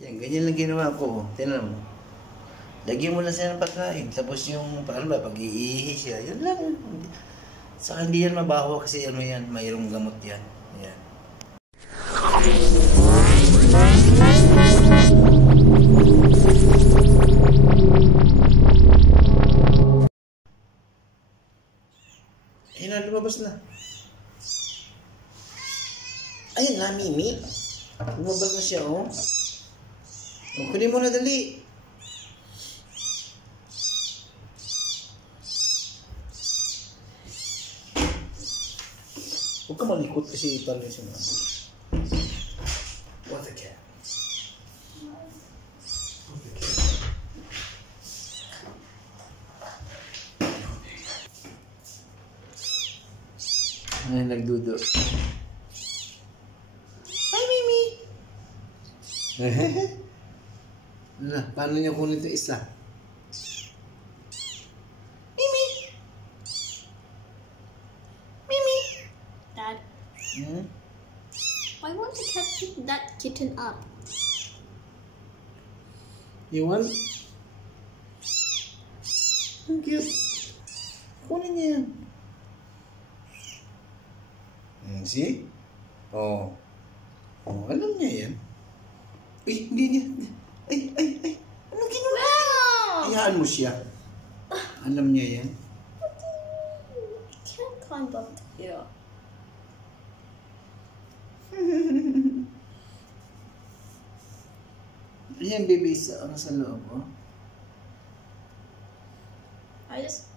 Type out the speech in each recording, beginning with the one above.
Yan, ganyan lang ginawa ko. Tingnan mo. Lagyan mo lang siya ng pagkain. Tapos yung, paano ba, pag-iihi siya, yun lang. Saka hindi yan mabaho kasi ano yan, mayroong gamot yan. Yan. Ayun na, lumabas na. Ayun na, Mimi. Lumabas na siya, oh. Kunin mo na dali. Huwag ka malikot kasi ito rin siya. What a cat. Ay, nagdudo. Hi, Mimi! Paano niya kunin ito isa? Mimi! Mimi! Dad, Hmm? why won't the cat pick that kitten up? You want? Ang cute. Kunin niya yan. See? Oh. Oh, alam niya yan. Ay, hindi niya. Ay. Ano ginawa? Wow! Hayaan mo siya. Alam niya yan. I can't climb up here. Ayan, baby, sa loob, oh. I just...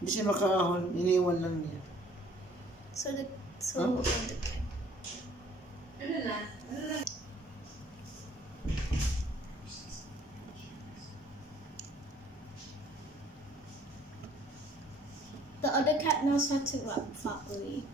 Hindi siya makaahon. Iniwan lang niya. So the... Huh? the cat... The other cat knows how to run properly.